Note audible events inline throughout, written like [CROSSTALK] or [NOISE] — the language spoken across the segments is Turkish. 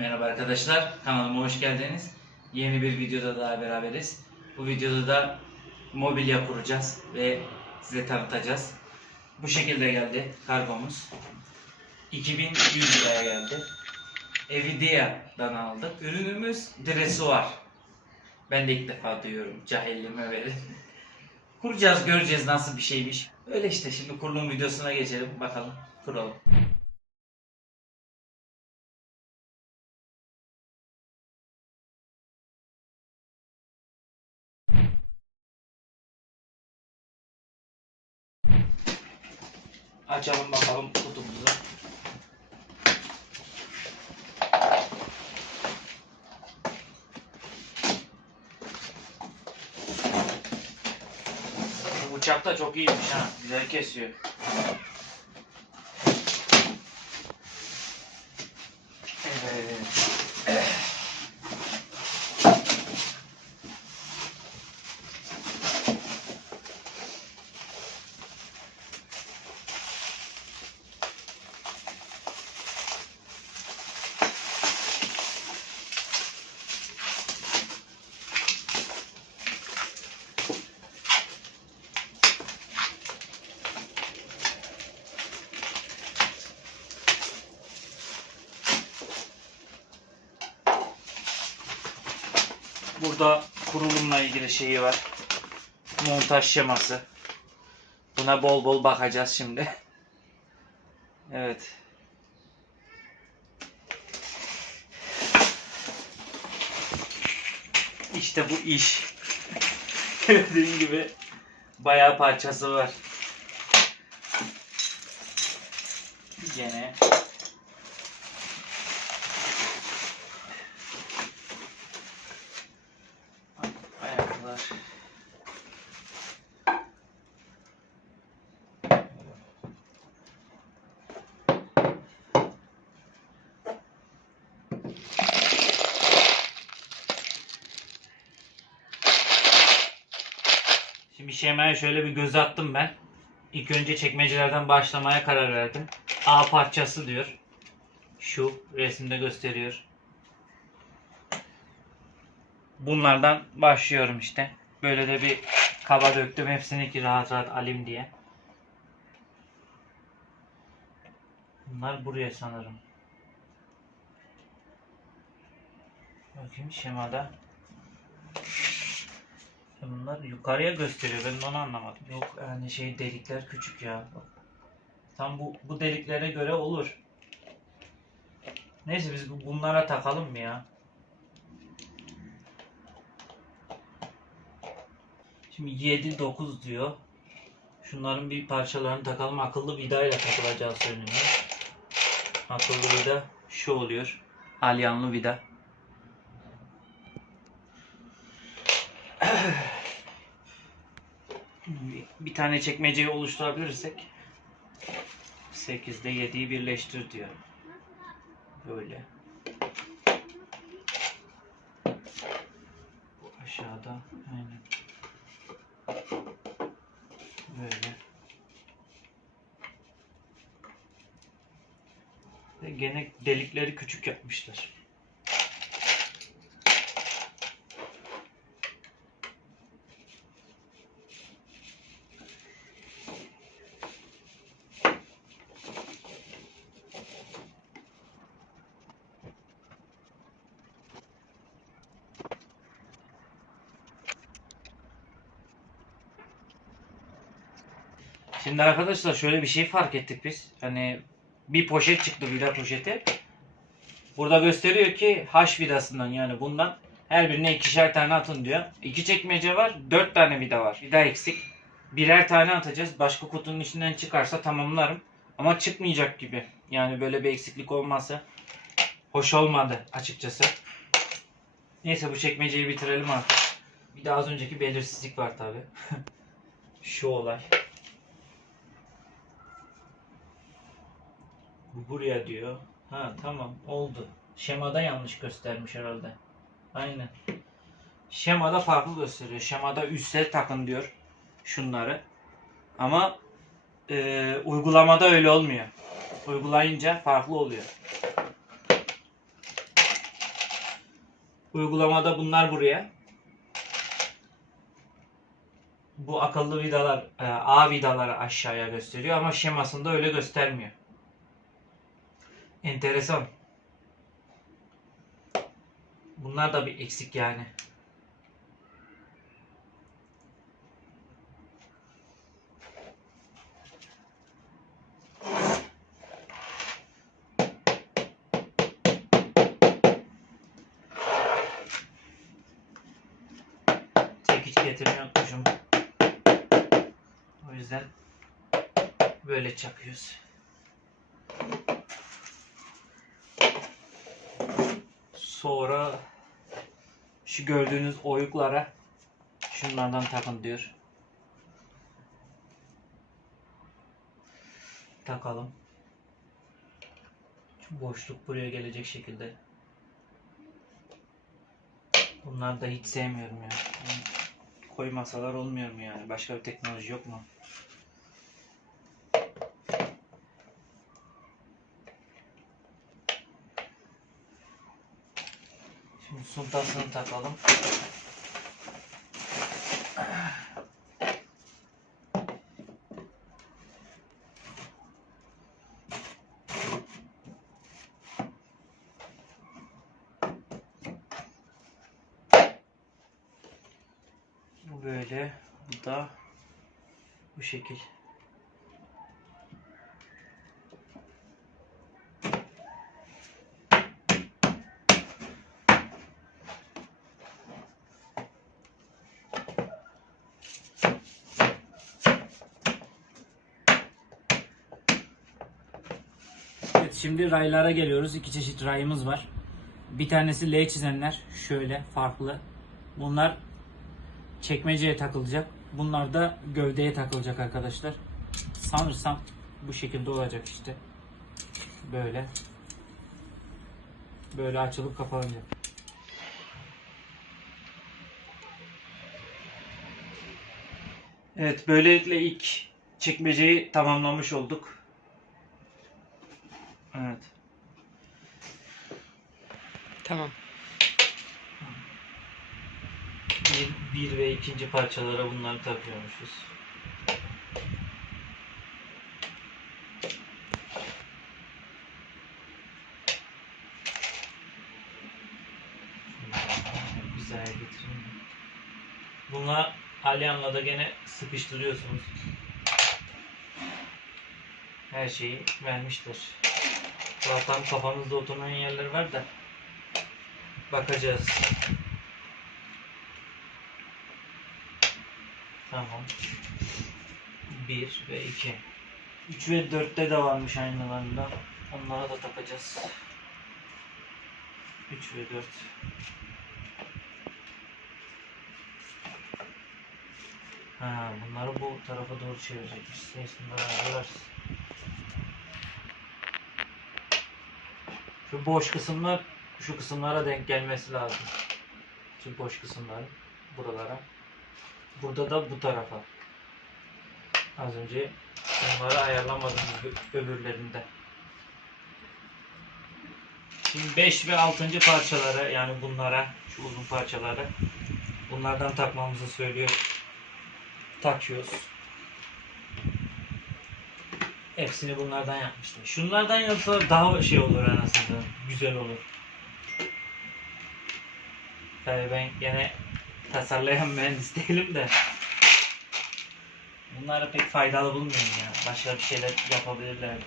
Merhaba arkadaşlar, kanalıma hoş geldiniz. Yeni bir videoda daha beraberiz. Bu videoda da mobilya kuracağız ve size tanıtacağız. Bu şekilde geldi kargomuz. 2100 liraya geldi. Evidea'dan aldık. Ürünümüz dresuar. Ben de ilk defa duyuyorum. Cahilliğime verin. Kuracağız, göreceğiz nasıl bir şeymiş. Öyle işte şimdi kurulum videosuna geçelim. Bakalım, kuralım. Açalım bakalım kutumuzu. Bu bıçak da çok iyiymiş ha. Güzel kesiyor. Evet. Burada kurulumla ilgili şeyi var. Montaj şeması. Buna bol bol bakacağız şimdi. [LAUGHS] Evet. İşte bu iş. [LAUGHS] Gördüğün gibi bayağı parçası var. Gene Şimdi şemaya şöyle bir göz attım ben. İlk önce çekmecelerden başlamaya karar verdim. A parçası diyor. Şu resimde gösteriyor. Bunlardan başlıyorum işte. Böyle de bir kaba döktüm hepsini ki rahat rahat alayım diye. Bunlar buraya sanırım. Bakayım şemada. Bunlar yukarıya gösteriyor. Ben onu anlamadım. Yok yani şey delikler küçük ya. Tam bu, bu deliklere göre olur. Neyse biz bu- bunlara takalım mı ya? Şimdi 7 9 diyor. Şunların bir parçalarını takalım. Akıllı vidayla takılacağı söyleniyor. Akıllı vida şu oluyor. Alyanlı vida. Bir- tane çekmeceyi oluşturabilirsek 8'de 7'yi birleştir diyor. Böyle. Bu aşağıda aynen. Böyle. Ve gene delikleri küçük yapmışlar. Şimdi arkadaşlar şöyle bir şey fark ettik biz. Hani bir poşet çıktı vida poşeti. Burada gösteriyor ki H vidasından yani bundan her birine ikişer tane atın diyor. İki çekmece var, dört tane vida var. Vida eksik. Birer tane atacağız. Başka kutunun içinden çıkarsa tamamlarım. Ama çıkmayacak gibi. Yani böyle bir eksiklik olmazsa hoş olmadı açıkçası. Neyse bu çekmeceyi bitirelim artık. Bir de az önceki belirsizlik var tabi. [LAUGHS] Şu olay. Buraya diyor. Ha tamam oldu. Şemada yanlış göstermiş herhalde. Aynen. Şemada farklı gösteriyor. Şemada üstel takın diyor. Şunları. Ama e, uygulamada öyle olmuyor. Uygulayınca farklı oluyor. Uygulamada bunlar buraya. Bu akıllı vidalar, e, A vidaları aşağıya gösteriyor ama şemasında öyle göstermiyor. Enteresan. Bunlar da bir eksik yani. Çekiç getirmeyi unutmuşum. O yüzden böyle çakıyoruz. Sonra şu gördüğünüz oyuklara şunlardan takın diyor. Takalım. Şu boşluk buraya gelecek şekilde. Bunlar da hiç sevmiyorum ya. Koymasalar olmuyor mu yani? Başka bir teknoloji yok mu? Şimdi suntasını takalım. Bu böyle. Bu da bu şekil. Evet şimdi raylara geliyoruz. İki çeşit rayımız var. Bir tanesi L çizenler. Şöyle farklı. Bunlar çekmeceye takılacak. Bunlar da gövdeye takılacak arkadaşlar. Sanırsam bu şekilde olacak işte. Böyle. Böyle açılıp kapanacak. Evet böylelikle ilk çekmeceyi tamamlamış olduk. Evet. Tamam. Bir, bir ve ikinci parçalara bunları takıyormuşuz. Güzel getireyim. Bunlar alyanla da gene sıkıştırıyorsunuz. Her şeyi vermiştir. Zaten kafanızda oturmayan yerler var da bakacağız. Tamam. 1 ve 2. 3 ve 4'te de varmış aynılarında. Onlara da takacağız. 3 ve 4. Ha, bunları bu tarafa doğru çevirecekmiş. Sesini ayarlarız. Şu boş kısımlar şu kısımlara denk gelmesi lazım. Şu boş kısımlar buralara. Burada da bu tarafa. Az önce onları ayarlamadım öbürlerinde. Şimdi 5 ve 6. parçalara yani bunlara şu uzun parçalara bunlardan takmamızı söylüyor. Takıyoruz. Hepsini bunlardan yapmışlar. Şunlardan yapsa daha şey olur anasını. Güzel olur. Tabii ben gene tasarlayan mühendis [LAUGHS] değilim de. Bunları pek faydalı bulmuyorum ya. Başka bir şeyler yapabilirlerdi.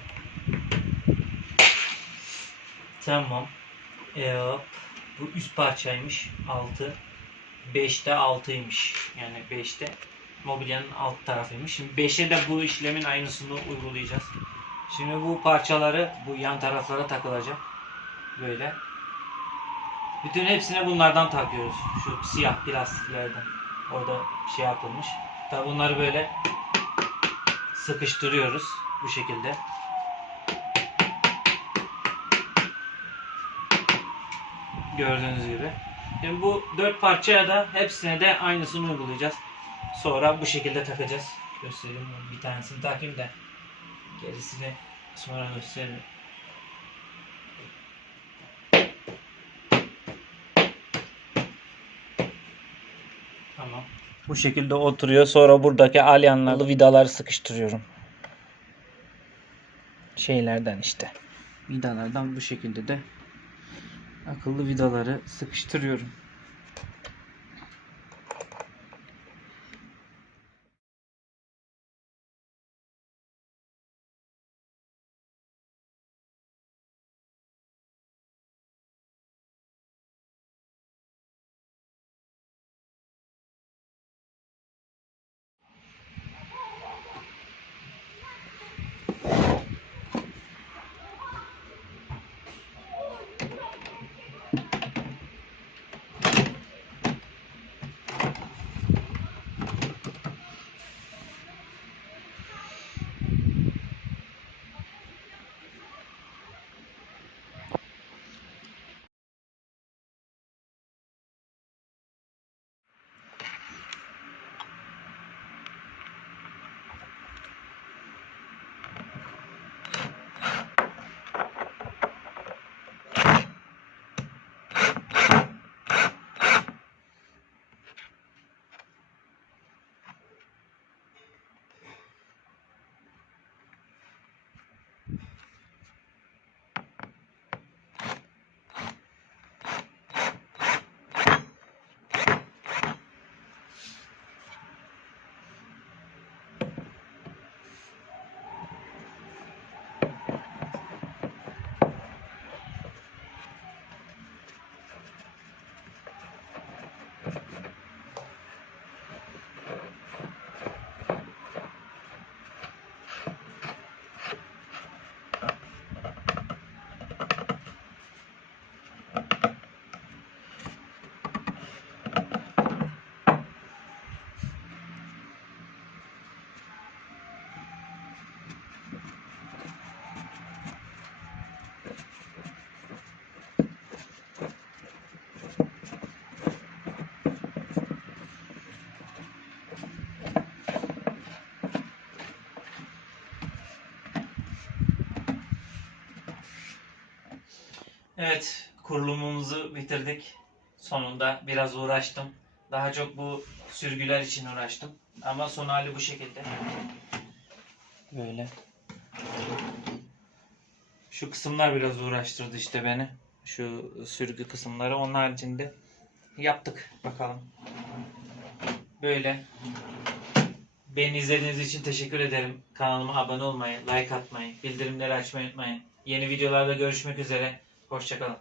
Tamam. Ee, bu üst parçaymış. 6. 5'te 6'ymış. Yani 5'te mobilyanın alt tarafıymış. Şimdi 5'e de bu işlemin aynısını uygulayacağız. Şimdi bu parçaları bu yan taraflara takılacak. Böyle. Bütün hepsine bunlardan takıyoruz. Şu siyah plastiklerden. Orada şey yapılmış. Tabi bunları böyle sıkıştırıyoruz. Bu şekilde. Gördüğünüz gibi. Şimdi bu dört parçaya da hepsine de aynısını uygulayacağız. Sonra bu şekilde takacağız. Göstereyim. Bir tanesini takayım da gerisini sonra gösteririm. Bu şekilde oturuyor. Sonra buradaki alyanlarlı vidaları sıkıştırıyorum. Şeylerden işte. Vidalardan bu şekilde de akıllı vidaları sıkıştırıyorum. Evet, kurulumumuzu bitirdik. Sonunda biraz uğraştım. Daha çok bu sürgüler için uğraştım. Ama son hali bu şekilde. Böyle. Şu kısımlar biraz uğraştırdı işte beni. Şu sürgü kısımları. Onun haricinde yaptık. Bakalım. Böyle. Beni izlediğiniz için teşekkür ederim. Kanalıma abone olmayı, like atmayı, bildirimleri açmayı unutmayın. Yeni videolarda görüşmek üzere. Hoşçakalın.